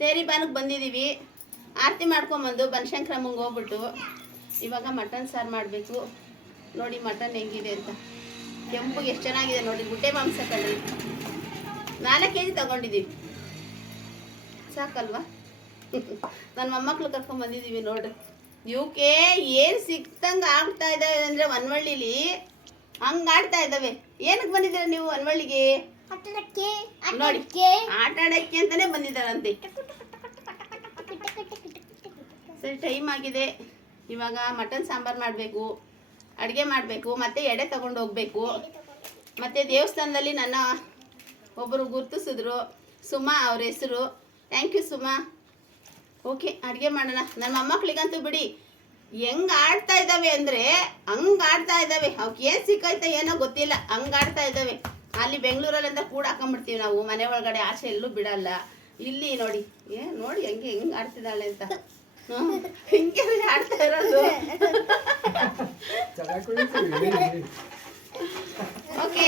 ತೇರಿ ಬಾನಕ್ಕೆ ಬಂದಿದ್ದೀವಿ. ಆರತಿ ಮಾಡ್ಕೊಂಬಂದು ಬನಶಂಕರಮ್ಮಂಗೆ ಹೋಗ್ಬಿಟ್ಟು ಇವಾಗ ಮಟನ್ ಸಾರು ಮಾಡಬೇಕು. ನೋಡಿ ಮಟನ್ ಹೆಂಗಿದೆ ಅಂತ. ಕೆಂಪುಗೆ ಎಷ್ಟು ಚೆನ್ನಾಗಿದೆ ನೋಡಿ. ಗುಡ್ಡೆ ಮಾಂಸ ಕಣ್ರಿ. 4 kg ತಗೊಂಡಿದ್ದೀವಿ. ಸಾಕಲ್ವಾ? ನನ್ನ ಮೊಮ್ಮಕ್ಳು ಕರ್ಕೊಂಡು ಬಂದಿದ್ದೀವಿ ನೋಡ್ರಿ. ಇವಕ್ಕೆ ಏನು ಸಿಕ್ತಂಗೆ ಆಗ್ತಾ ಇದ್ದಾವೆ ಅಂದರೆ ವನವಳ್ಳಿಲಿ ಹಂಗೆ ಆಡ್ತಾ ಇದ್ದಾವೆ. ಏನಕ್ಕೆ ಬಂದಿದ್ದೀರ ನೀವು ವನವಳ್ಳಿಗೆ? ನೋಡಿ ಆಟ ಆಡೋಕ್ಕೆ ಅಂತಲೇ ಬಂದಿದ್ದಾರಂತೆ. ಸರಿ, ಟೈಮ್ ಆಗಿದೆ. ಇವಾಗ ಮಟನ್ ಸಾಂಬಾರು ಮಾಡಬೇಕು, ಅಡುಗೆ ಮಾಡಬೇಕು, ಮತ್ತು ಎಡೆ ತಗೊಂಡು ಹೋಗಬೇಕು. ಮತ್ತು ದೇವಸ್ಥಾನದಲ್ಲಿ ನನ್ನ ಒಬ್ಬರು ಗುರ್ತಿಸಿದ್ರು, ಸುಮಾ ಅವ್ರ ಹೆಸರು. Thank you Suma. ಓಕೆ, ಅಡುಗೆ ಮಾಡೋಣ. ನನ್ನ ಮೊಮ್ಮಕ್ಳಿಗಂತೂ ಬಿಡಿ ಹೆಂಗೆ ಆಡ್ತಾ ಇದ್ದಾವೆ ಅಂದರೆ ಹಂಗೆ ಆಡ್ತಾ ಇದ್ದಾವೆ. ಅವಕ್ಕೆ ಏನು ಸಿಕ್ಕೈತೆ ಏನೋ ಗೊತ್ತಿಲ್ಲ, ಹಂಗೆ ಆಡ್ತಾ ಇದ್ದಾವೆ. ಅಲ್ಲಿ ಬೆಂಗಳೂರಲ್ಲಿಂದ ಕೂಡ ಹಾಕೊಂಡ್ಬಿಡ್ತೀವಿ ನಾವು, ಮನೆ ಒಳಗಡೆ ಆಚೆ ಎಲ್ಲೂ ಬಿಡಲ್ಲ. ಇಲ್ಲಿ ನೋಡಿ, ನೋಡಿ ಹೆಂಗೆ ಆಡ್ತಿದ್ದಾಳೆ ಅಂತ. ಹಿಂಗೆ ಆಡ್ತಾ ಇರೋದು. ಓಕೆ.